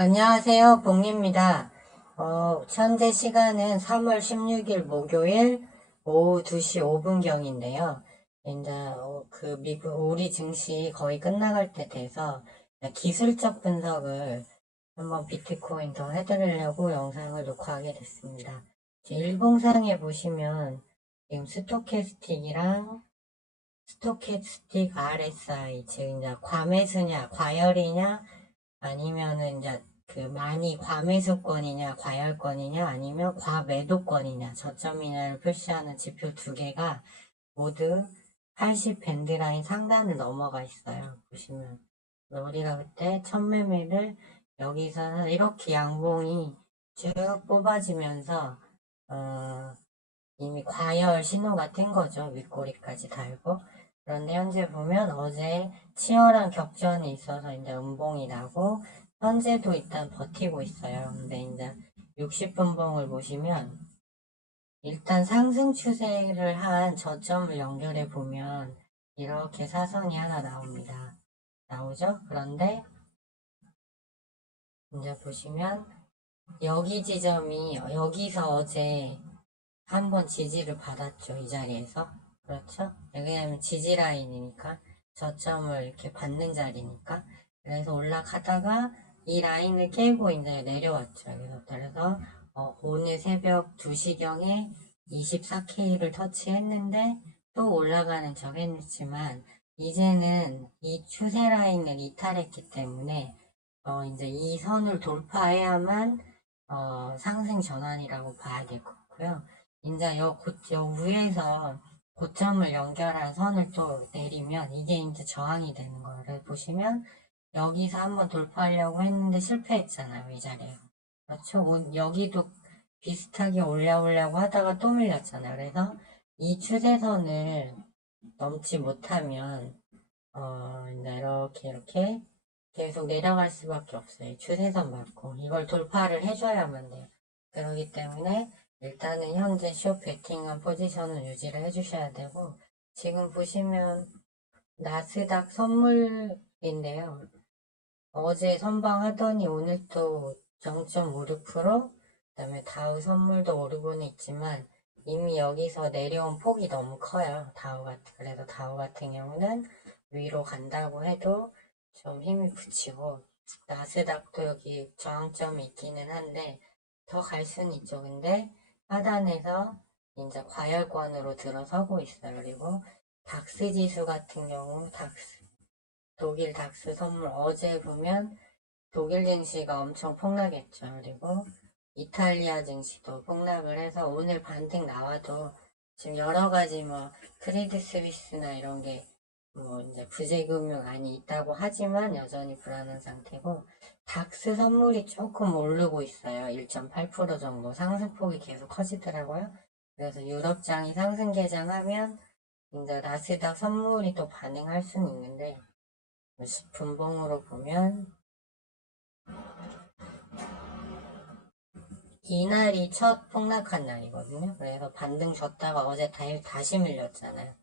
안녕하세요. 봉입니다. 어, 현재 시간은 3월 16일 목요일 오후 2시 5분경인데요. 이제 어, 그 미국 우리 증시 거의 끝나갈 때 돼서 기술적 분석을 한번 비트코인 더 해드리려고 영상을 녹화하게 됐습니다. 일봉상에 보시면 지금 스토캐스틱이랑 스토캐스틱 RSI 즉 이제 과매수냐 과열이냐 아니면은 이제 그 많이 과매수권이냐 과열권이냐 아니면 과매도권이냐 저점이냐를 표시하는 지표 두 개가 모두 80 밴드라인 상단을 넘어가 있어요. 보시면 우리가 그때 첫 매매를 여기서는 이렇게 양봉이 쭉 뽑아지면서 어, 이미 과열 신호가 뜬 거죠. 윗꼬리까지 달고 그런데 현재 보면 어제 치열한 격전이 있어서 이제 음봉이 나고 현재도 일단 버티고 있어요. 근데 이제 60분 봉을 보시면 일단 상승 추세를 한 저점을 연결해 보면 이렇게 사선이 하나 나옵니다. 나오죠? 그런데 이제 보시면 여기 지점이 여기서 어제 한번 지지를 받았죠. 이 자리에서. 그렇죠? 왜냐하면 지지 라인이니까 저점을 이렇게 받는 자리니까 그래서 올라가다가 이 라인을 깨고 이제 내려왔죠. 그래서, 그래서 어, 오늘 새벽 2시경에 24K를 터치했는데 또 올라가는 척 했지만 이제는 이 추세 라인을 이탈했기 때문에 어, 이제 이 선을 돌파해야만 어, 상승 전환이라고 봐야 될것 같고요. 이제 요, 고, 요 위에서 고점을 연결한 선을 또 내리면 이게 이제 저항이 되는 거를 보시면 여기서 한번 돌파하려고 했는데 실패했잖아요. 이 자리에. 그렇죠? 오- 여기도 비슷하게 올려오려고 하다가 또 밀렸잖아요. 그래서 이 추세선을 넘지 못하면 어, 이렇게 이렇게 계속 내려갈 수밖에 없어요. 추세선 맞고 이걸 돌파를 해줘야만 돼요. 그렇기 때문에 일단은 현재 쇼 베팅한 포지션을 유지를 해주셔야 되고 지금 보시면 나스닥 선물인데요. 어제 선방하더니 오늘 또 0.56% 그다음에 다우 선물도 오르고는 있지만 이미 여기서 내려온 폭이 너무 커요. 다우 같은 그래서 다우 같은 경우는 위로 간다고 해도 좀 힘이 붙이고 나스닥도 여기 저항점이 있기는 한데 더 갈 수는 있죠. 근데 하단에서 이제 과열권으로 들어서고 있어요. 그리고 닥스 지수 같은 경우 닥스 독일 닥스 선물 어제 보면 독일 증시가 엄청 폭락했죠. 그리고 이탈리아 증시도 폭락을 해서 오늘 반등 나와도 지금 여러 가지 뭐 크레딧 스위스나 이런 게 뭐 이제 부재금융 안이 있다고 하지만 여전히 불안한 상태고 닥스 선물이 조금 오르고 있어요. 1.8% 정도 상승폭이 계속 커지더라고요. 그래서 유럽장이 상승 개장하면 이제 나스닥 선물이 또 반응할 수는 있는데 분봉으로 보면 이날이 첫 폭락한 날이거든요. 그래서 반등 줬다가 어제 다, 다시 밀렸잖아요.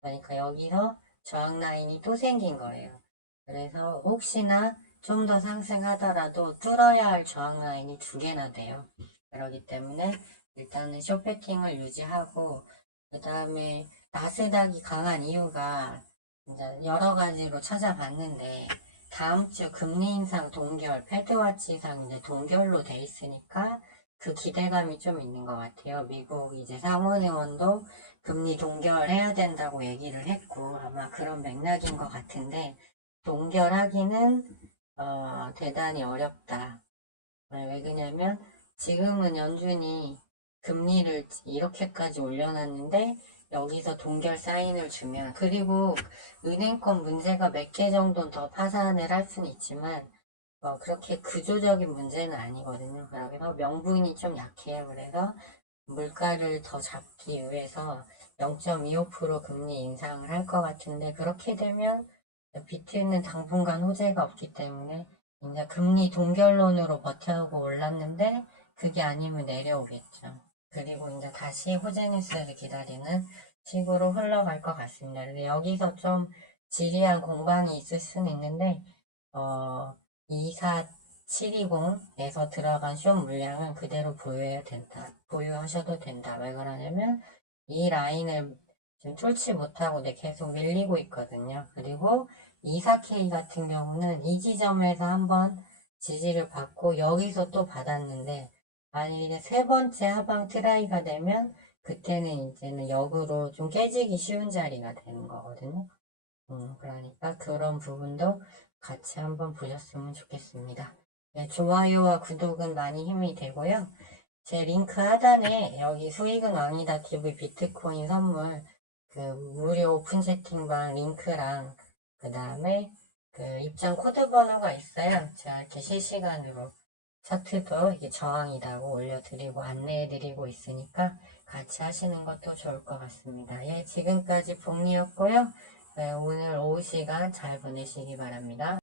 그러니까 여기서 저항 라인이 또 생긴 거예요. 그래서 혹시나 좀 더 상승하더라도 뚫어야 할 저항 라인이 두 개나 돼요. 그렇기 때문에 일단은 쇼패팅을 유지하고 그 다음에 나스닥이 강한 이유가 여러 가지로 찾아봤는데 다음 주 금리 인상 동결, 패드와치상 이제 동결로 돼 있으니까 그 기대감이 좀 있는 것 같아요. 미국 이제 상원 의원도 금리 동결해야 된다고 얘기를 했고 아마 그런 맥락인 것 같은데 동결하기는 어, 대단히 어렵다. 왜, 왜 그러냐면 지금은 연준이 금리를 이렇게까지 올려놨는데 여기서 동결 사인을 주면 그리고 은행권 문제가 몇 개 정도는 더 파산을 할 수는 있지만 어, 그렇게 구조적인 문제는 아니거든요. 그래서 명분이 좀 약해요. 그래서 물가를 더 잡기 위해서 0.25% 금리 인상을 할 것 같은데 그렇게 되면 비트는 당분간 호재가 없기 때문에 이제 금리 동결론으로 버텨오고 올랐는데 그게 아니면 내려오겠죠. 그리고 이제 다시 호재 뉴스를 기다리는 식으로 흘러갈 것 같습니다. 근데 여기서 좀 지리한 공방이 있을 수는 있는데 어, 247 720에서 들어간 숏 물량은 그대로 보유해야 된다. 보유하셔도 된다. 왜 그러냐면 이 라인을 지금 뚫지 못하고 네, 계속 밀리고 있거든요. 그리고 24K 같은 경우는 이 지점에서 한번 지지를 받고 여기서 또 받았는데 만약에 세 번째 하방 트라이가 되면 그때는 이제는 역으로 좀 깨지기 쉬운 자리가 되는 거거든요. 음, 그러니까 그런 부분도 같이 한번 보셨으면 좋겠습니다. 네, 좋아요와 구독은 많이 힘이 되고요. 제 링크 하단에 여기 수익은 왕이다 TV 비트코인 선물 그 무료 오픈 채팅방 링크랑 그 다음에 그 입장 코드 번호가 있어요. 제가 이렇게 실시간으로 차트도 이게 저항이라고 올려드리고 안내해드리고 있으니까 같이 하시는 것도 좋을 것 같습니다. 예, 지금까지 복리였고요. 네, 오늘 오후 시간 잘 보내시기 바랍니다.